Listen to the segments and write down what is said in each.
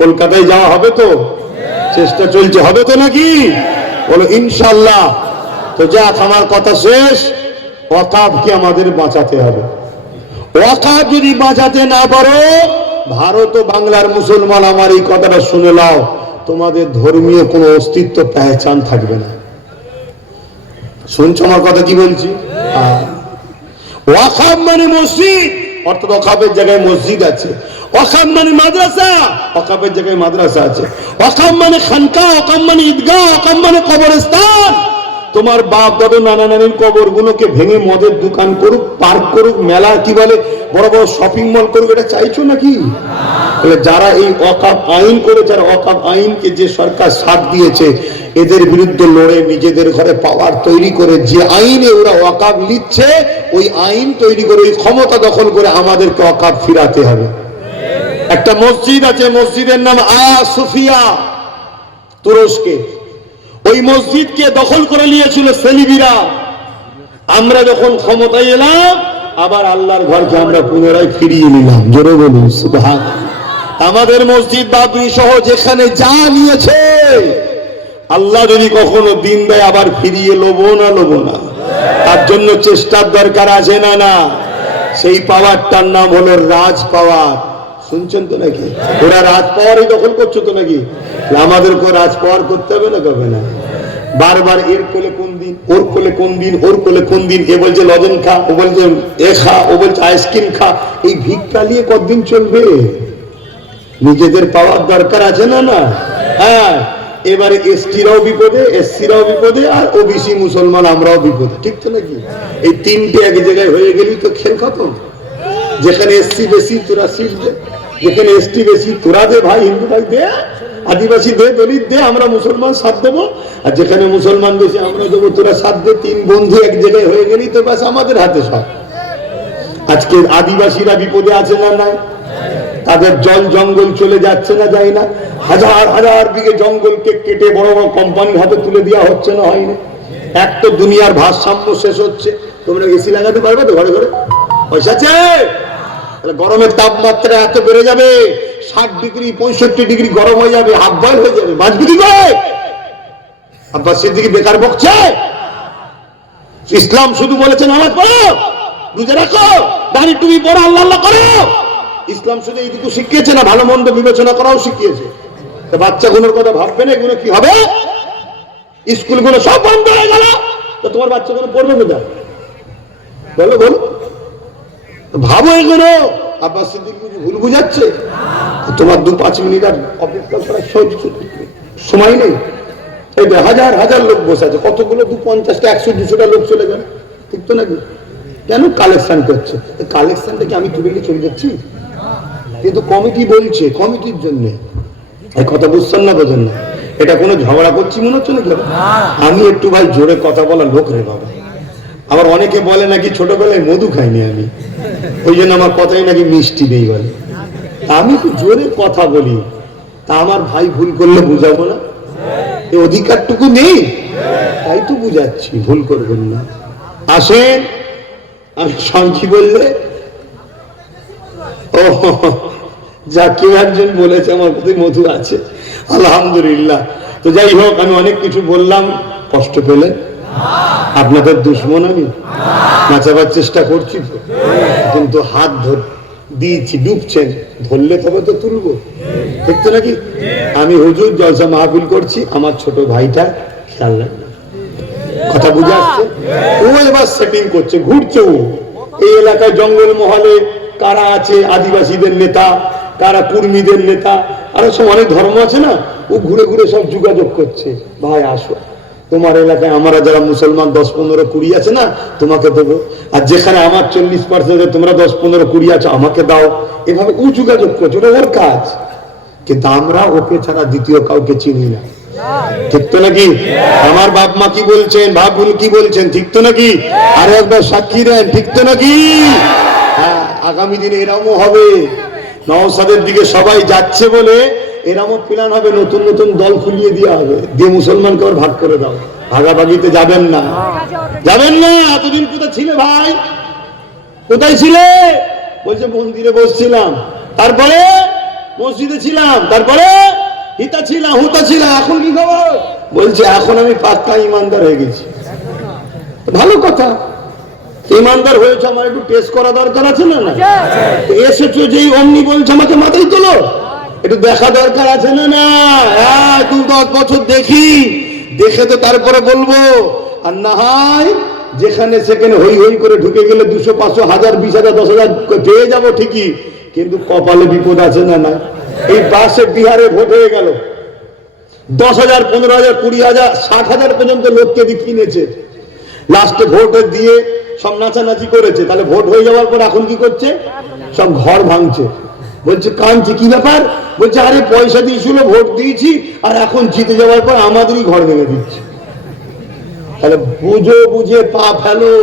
কলকাতায় যাওয়া হবে তো? চেষ্টা চলছে, হবে তো নাকি? বলো ইনশাআল্লাহ। তো যাক, আমার কথা শেষ। ওয়াকাফকে আমাদের বাঁচাতে হবে। ওয়াকাফ যদি বাঁচাতে না পারো, ভারত ও বাংলার মুসলমান আমার এই কথাটা শুনে নাও, তোমাদের ধর্মীয় কোনো অস্তিত্ব পেহচান থাকবে না। শুনছো আমার কথা কি বলছি? ওয়াকাফ মানে মসজিদ, অর্থাৎ ওয়াকাফের জায়গায় মসজিদ আছে। ওয়াকাফ মানে মাদ্রাসা, ওয়াকাফের জায়গায় মাদ্রাসা আছে। ওয়াকাফ মানে খানকা, ওয়াকাফ মানে ঈদগাহ, ওয়াকাফ মানে কবরস্থান। তোমার বাপ দাদু নানা নানির কবর গুলোকে ভেঙে মদের দোকান করুক, পার্ক করুক, মেলা কি বলে বড় বড় শপিং মল করুক, এটা চাইছো নাকি? তাহলে যারা এই ওয়াকাফ আইন করেছে, আর ওয়াকাফ আইনকে যে সরকার সাথ দিয়েছে, এদের বিরুদ্ধে লড়ে নিজেদের ঘরে পাওয়ার তৈরি করে যে আইনে ওরা ওয়াকাফ নিচ্ছে, ওই আইন তৈরি করে ওই ক্ষমতা দখল করে আমাদেরকে ওয়াকাফ ফিরাতে হবে। একটা মসজিদ আছে, মসজিদের নাম আয়া সুফিয়া, তুরস্কে। ওই মসজিদকে দখল করে নিয়েছিল সেলিবিরা। আমরা যখন ক্ষমতায় এলাম, আবার আল্লাহর ঘরকে আমরা পুনরায় ফিরিয়ে নিলাম। জোরে বলুন সুবহানাল্লাহ। আমাদের মসজিদ বাবরি সহ যেখানে যা নিয়েছে, আল্লাহ যদি কখনো দিন দেয় আবার ফিরিয়ে লবো না, লবো না? তার জন্য চেষ্টার দরকার আছে না? না। সেই পাওয়ারটার নাম হলো রাজ পাওয়ার। শুনছেন তো নাকি? ওরা রাজ পাওয়ারই দখল করছো তো নাকি? আমাদেরকে রাজ পাওয়ার করতে হবে না, করবে না? বারবার এর কোলে কোন দিন, ওর কোলে কোন দিন, ওর কোলে কোন দিন, এ বলছে লজেন খা, ও বলছে এ খা, ও বলছে আইসক্রিম খা। এই ভিক্ষা নিয়ে কতদিন চলবে? নিজেদের পাওয়ার দরকার আছে না? না। হ্যাঁ, এবারে এসটিরাও বিপদে, এসসিরাও বিপদে, আর ওবিসি মুসলমান আমরাও বিপদে। ঠিক তো নাকি? এই তিনটে এক জায়গায় হয়ে গেলি তো খেল খতম। যেখানে এসসি বেশি তোরা সিট দে, যেখানে এসটি বেশি তোরা দে, ভাই হিন্দু ভাই দে, আদিবাসী দে, দলিত দে, আমরা মুসলমান সাথ দেবো। আর যেখানে মুসলমান বেশি আমরা দেবো, তোরা সাথ দে। তিন বন্ধু এক জায়গায় হয়ে গেলি তো ব্যাস আমাদের হাতে সব। আজকে আদিবাসীরা বিপদে আছে না? নাই। তাদের জল জঙ্গল চলে যাচ্ছে না? যায় না? হাজার হাজার বিঘে জঙ্গলকে কেটে বড় বড় কোম্পানির হাতে তুলে দেওয়া হচ্ছে না? হয় না? এক তো দুনিয়ার ভারসাম্য শেষ হচ্ছে। তোমরা এসি লাগাতে পারবে তো ঘরে ঘরে? পয়সা আছে? গরমের তাপমাত্রা এত বেড়ে যাবে, 60 ডিগ্রি 65 ডিগ্রি গরম হয়ে যাবে, হাফ বয়েল হয়ে যাবে। বাঁচবি কি করে? আব্বাস সিদ্দিকী বেকার বকছে। ইসলাম শুধু বলেছে নামাজ পড়ো, রোজা রাখো, দাড়ি টুপি পরো, আল্লাহ আল্লাহ করো। ইসলাম শুধু এইটুকু শিখিয়েছে না, ভালো মন্দ বিবেচনা করাও শিখিয়েছে। বাচ্চাগুলোর কথা ভাববে না, এগুলো কি হবে? স্কুলগুলো সব বন্ধ হয়ে গেল, তো তোমার বাচ্চাগুলো পড়বে কোথায়? বলো বলো, ভাবো এগুলো। আব্বাস সিদ্দিকী ভুল বুঝাচ্ছে? তোমার 2-5 মিনিট আর অপেক্ষা করার সময় নেই। এই হাজার হাজার লোক বসে আছে, কতগুলো 50টা 100-200টা লোক চলে গেল। ঠিক তো নাকি? কেন কালেকশন করছে? কালেকশনটা কি আমি তুলে নিয়ে চলে যাচ্ছি? কিন্তু কমিটি বলছে, কমিটির জন্য এই কথা বুঝছেন না, বোঝেন না? এটা কোনো ঝগড়া করছি মনে হচ্ছে নাকি? আমি একটু ভাই জোরে কথা বলা লোক রে বাবা। আবার অনেকে বলে নাকি ছোটবেলায় মধু খাইনি আমি, ওই জন্য আমার কথাই নাকি মিষ্টি নেই বলে। আমি তো জোরে কথা বলি, তা আমার ভাই ভুল করলে বুঝাবো না? এই অধিকারটুকু নেই, তাই তো বুঝাচ্ছি, ভুল করবেন না। আসেন, আমি সংক্ষি বললে ও যা কেউ একজন বলেছে আমার প্রতি মধু আছে, আলহামদুলিল্লাহ। তো যাই হোক, আমি অনেক কিছু বললাম, কষ্ট পেলেন? আপনাদের দুশ্মন আমি? নাচাবার চেষ্টা করছি তো, কিন্তু হাত দিয়েছি, ডুবছেন, ধরলে তবে তো তুলবো। ঠিক তো নাকি? আমি হুজুর জলসা মাহফিল করছি, আমার ছোট ভাইটা খেয়াল রাখবে। কথা বুঝে আসছে? ও এবার সেটিং করছে, ঘুরছে। ও এই এলাকায় জঙ্গল মহলে কারা আছে, আদিবাসীদের নেতা, কারা কুর্মীদের নেতা, আরো সব অনেক ধর্ম আছে না, ও ঘুরে ঘুরে সব যোগাযোগ করছে। ভাই আসো, তোমার এলাকায় আমরা যারা মুসলমান 10-15-20 আছে না, তোমাকে দেবো। আর যেখানে আমার 40% তোমরা 10-15-20 আছো, আমাকে দাও। এভাবে ও যোগাযোগ করছে, ওটা ওর কাজ। কিন্তু আমরা ওকে ছাড়া দ্বিতীয় কাউকে চিনি না। ঠিক তো নাকি? আমার বাপ মা কি বলছেন, ভাব বোন কি বলছেন, ঠিক তো নাকি? আরে একবার সাক্ষী দেন, ঠিক তো নাকি? হ্যাঁ, আগামী দিনে এরকমও হবে। নওশাদের দিকে সবাই যাচ্ছে বলে এরকমও প্ল্যান হবে, নতুন নতুন দল খুলিয়ে দেওয়া হবে, দিয়ে মুসলমানকে আবার ভাগ করে দাও। ভাগাভাগিতে যাবেন না, যাবেন না। এতদিন কোথায় ছিলে ভাই? কোথায় ছিলে? বলছে মন্দিরে বসছিলাম। তারপরে মসজিদে ছিলাম, তারপরে হুতা ছিলাম, এখন কি খবর? বলছে এখন আমি পাক্কা ইমানদার হয়ে গেছি। ভালো কথা, ইমানদার হয়েছে, আমার একটু টেস্ট করা দরকার আছে না? না এসেছো যেই অমনি বলছে আমাকে মাথায় তোলো, একটু দেখা দরকার আছে না? না তুই 10 বছর দেখে তো তারপরে বলবো। আর না হয় যেখানে সেখানে হই হই করে ঢুকে গেলে 200, 500, 1000, 20,000, 10,000 পেয়ে যাবো ঠিকই, কিন্তু কপালে বিপদ আছে না? না, এই পাশে বিহারে ভোট হয়ে গেল, 10,000, 15,000, 20,000, 60,000 পর্যন্ত লোককে কিনেছে, লাস্টে ভোট দিয়ে সব নাচানাচি করেছে। তাহলে ভোট হয়ে যাওয়ার পর এখন কি করছে? সব ঘর ভাঙছে। বলছে কাঁদছে, কি ব্যাপার? বলছে আরে পয়সা দিয়েছিল, ভোট দিয়েছি, আর এখন জিতে যাওয়ার পর আমাদেরই ঘর ভেঙে দিচ্ছে। তাহলে বুঝে পা ফেলো,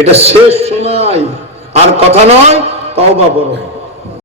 এটা শেষ সময়, আর কথা নয়, তওবা করো।